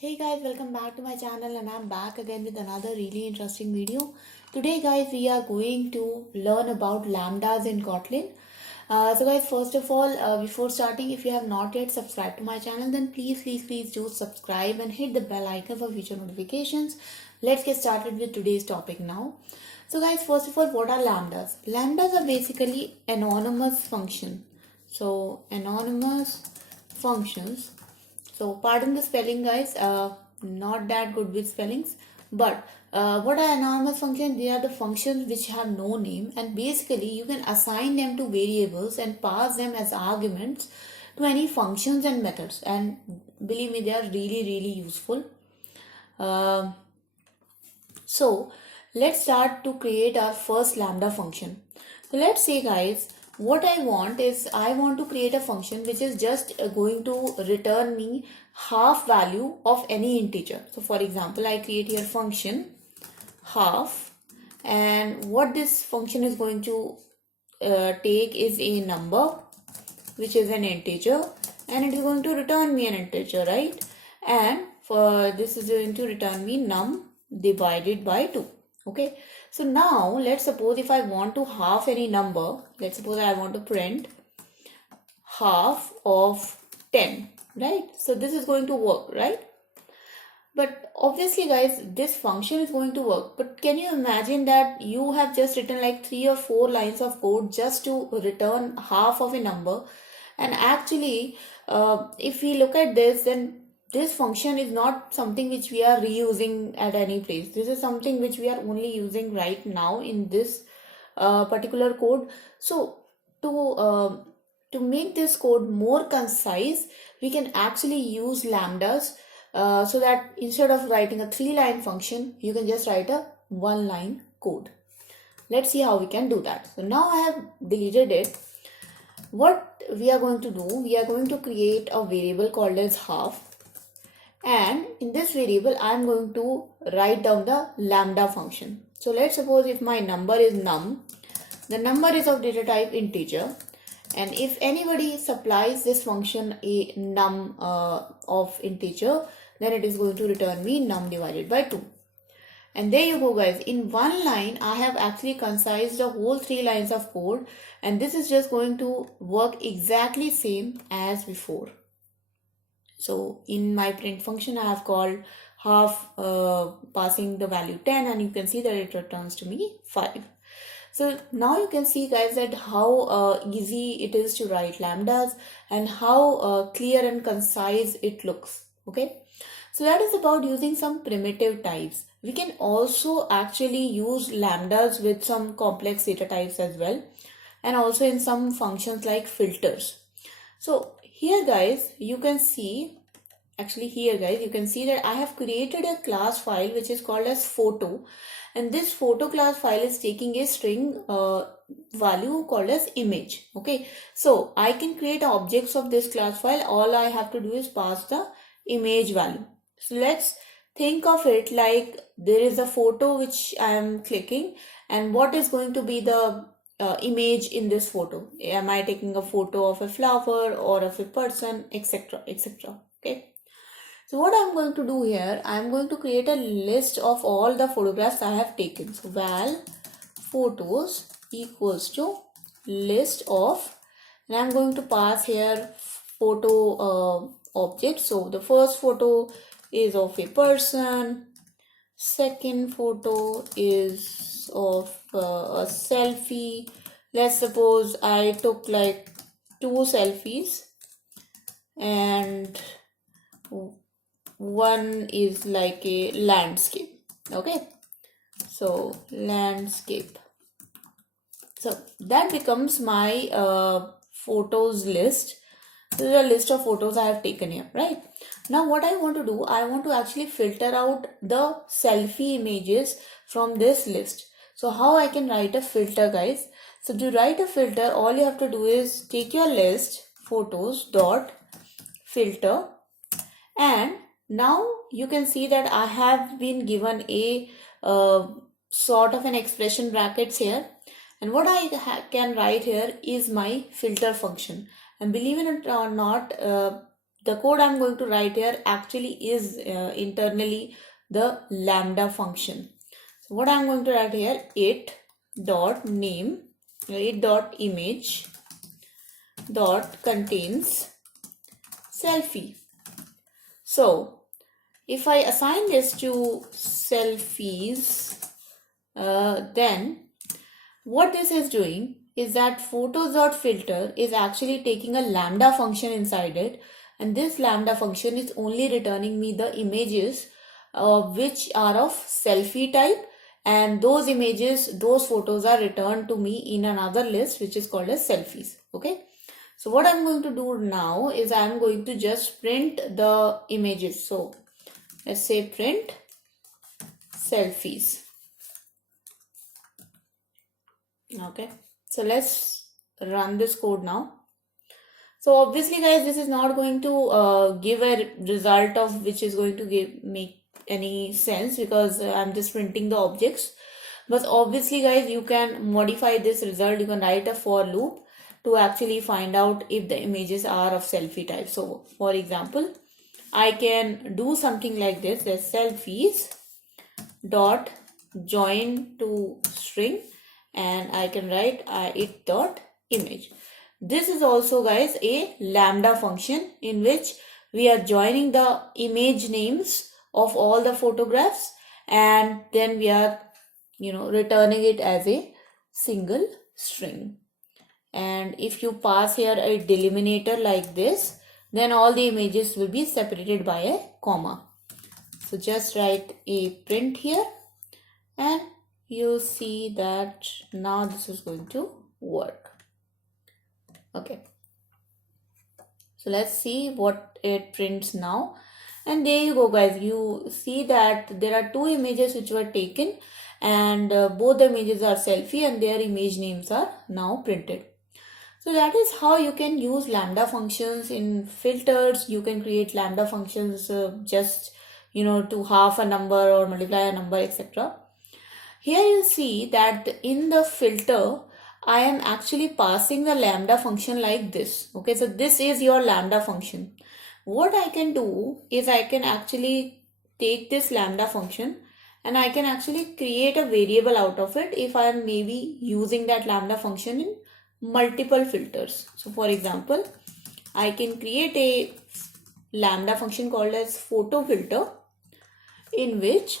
Hey guys, welcome back to my channel and I'm back again with another really interesting video. Today guys, we are going to learn about lambdas in Kotlin. So guys, first of all, before starting, if you have not yet subscribed to my channel, then please do subscribe and hit the bell icon for future notifications. Let's get started with today's topic now. So guys, first of all, what are lambdas? Lambdas are basically anonymous function. So anonymous functions, so pardon the spelling guys, not that good with spellings, but what are anonymous functions? They are the functions which have no name, and basically you can assign them to variables and pass them as arguments to any functions and methods, and believe me, they are really useful. Uh, so let's start to create our first lambda function. So let's say guys, what I want is I want to create a function which is just going to return me half value of any integer. So for example, I create here function half, and what this function is going to take is a number which is an integer, and it is going to return me an integer, right? And for this is going to return me num divided by 2. Okay, so now let's suppose if I want to half any number, let's suppose I want to print half of 10, right? So this is going to work, right? But obviously guys, this function is going to work, but can you imagine that you have just written like 3 or 4 lines of code just to return half of a number, and actually if we look at this, then this function is not something which we are reusing at any place. This is something which we are only using right now in this particular code. So to make this code more concise, we can actually use lambdas, so that instead of writing a 3-line function, you can just write a 1-line code. Let's see how we can do that. So now I have deleted it. What we are going to do, we are going to create a variable called as half, and in this variable I am going to write down the lambda function. So let's suppose if my number is num, the number is of data type integer, and if anybody supplies this function a num of integer, then it is going to return me num divided by 2. And there you go guys, in one line I have actually concised the whole 3 lines of code, and this is just going to work exactly same as before. So in my print function I have called half passing the value 10, and you can see that it returns to me 5. So now you can see guys that how easy it is to write lambdas and how clear and concise it looks. Okay, so that is about using some primitive types. We can also actually use lambdas with some complex data types as well, and also in some functions like filters. So here guys, you can see that I have created a class file which is called as photo, and this photo class file is taking a string value called as image. Okay, so I can create objects of this class file. All I have to do is pass the image value. So let's think of it like there is a photo which I am clicking, and what is going to be the image in this photo? Am I taking a photo of a flower or of a person, etc, etc. Okay, so what I'm going to do here, I'm going to create a list of all the photographs I have taken. So val photos equals to list of, and I'm going to pass here photo object. So the first photo is of a person, second photo is of a selfie. Let's suppose I took like 2 selfies, and one is like a landscape. Okay, so landscape. So that becomes my photos list. This is a list of photos I have taken here, right? Now what I want to do, I want to actually filter out the selfie images from this list. So how I can write a filter guys? So to write a filter, all you have to do is take your list photos dot filter, and now you can see that I have been given a sort of an expression brackets here, and what I can write here is my filter function. And believe it or not, the code I'm going to write here actually is internally the lambda function. So what I'm going to write here, it dot name, it dot image dot contains selfie. So if I assign this to selfies, then what this is doing is that photos.filter is actually taking a lambda function inside it, and this lambda function is only returning me the images which are of selfie type, and those images, those photos are returned to me in another list which is called as selfies. Okay, so what I'm going to do now is I'm going to just print the images. So let's say print selfies. Okay, so let's run this code now. So obviously guys, this is not going to give a result of which is going to make any sense, because I'm just printing the objects. But obviously guys, you can modify this result. You can write a for loop to actually find out if the images are of selfie type. So for example, I can do something like this, as selfies dot join to string, and I can write it dot image. This is also guys a lambda function in which we are joining the image names of all the photographs, and then we are returning it as a single string. And if you pass here a delimiter like this, then all the images will be separated by a comma. So just write a print here, and you see that now this is going to work. Okay, so let's see what it prints now. And there you go guys, you see that there are two images which were taken, and both the images are selfie and their image names are now printed. So that is how you can use lambda functions in filters. You can create lambda functions just to half a number or multiply a number, etc. Here you see that in the filter I am actually passing the lambda function like this. Okay, so this is your lambda function. What I can do is I can actually take this lambda function and I can actually create a variable out of it if I am maybe using that lambda function in multiple filters. So for example, I can create a lambda function called as photo filter, in which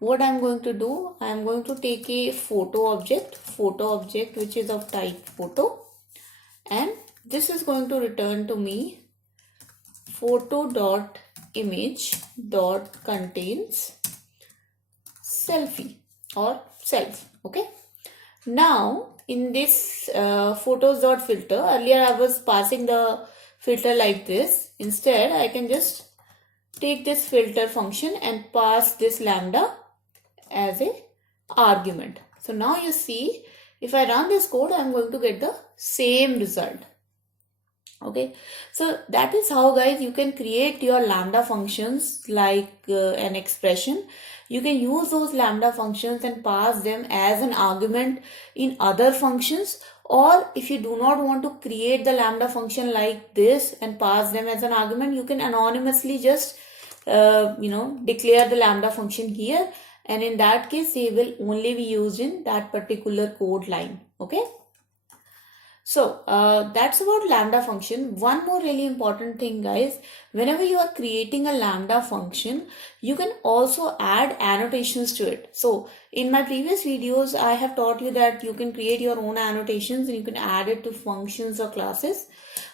what I'm going to do, I'm going to take a photo object which is of type photo, and this is going to return to me photo.image.contains selfie or self. Okay, now in this photos.filter, earlier I was passing the filter like this. Instead I can just take this filter function and pass this lambda as a argument. So now you see, if I run this code, I'm going to get the same result. Okay, so that is how guys you can create your lambda functions like an expression. You can use those lambda functions and pass them as an argument in other functions, or if you do not want to create the lambda function like this and pass them as an argument, you can anonymously just declare the lambda function here, and in that case they will only be used in that particular code line. Okay, so that's about lambda function. One more really important thing guys, whenever you are creating a lambda function, you can also add annotations to it. So in my previous videos I have taught you that you can create your own annotations and you can add it to functions or classes,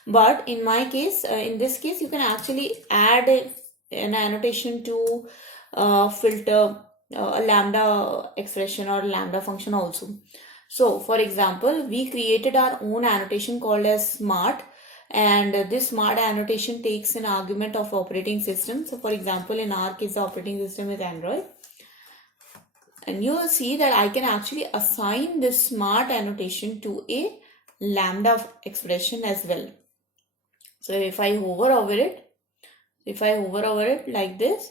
but in my case, in this case, you can actually add an annotation to filter a lambda expression or lambda function also. So for example, we created our own annotation called as smart, and this smart annotation takes an argument of operating system. So for example, in our case the operating system is Android, and you will see that I can actually assign this smart annotation to a lambda expression as well. So if I hover over it like this,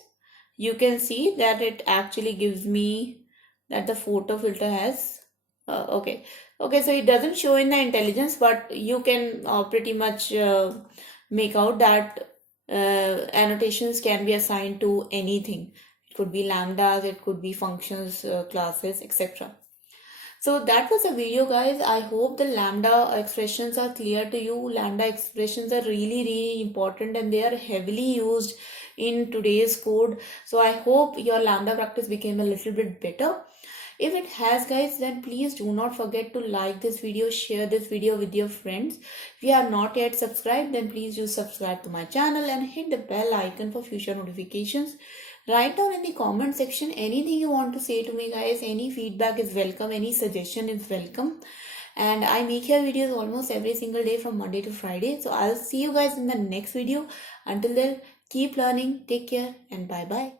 you can see that it actually gives me that the photo filter has okay, so it doesn't show in the intelligence, but you can pretty much make out that annotations can be assigned to anything. It could be lambdas, it could be functions, classes, etc. So that was a video, guys. I hope the lambda expressions are clear to you. Lambda expressions are really, really important and they are heavily used in today's code. So I hope your lambda practice became a little bit better. If it has, guys, then please do not forget to like this video, share this video with your friends. If you are not yet subscribed, then please do subscribe to my channel and hit the bell icon for future notifications. Write down in the comment section anything you want to say to me, guys. Any feedback is welcome, any suggestion is welcome. And I make here videos almost every single day from Monday to Friday. So I'll see you guys in the next video. Until then, keep learning, take care, and bye bye.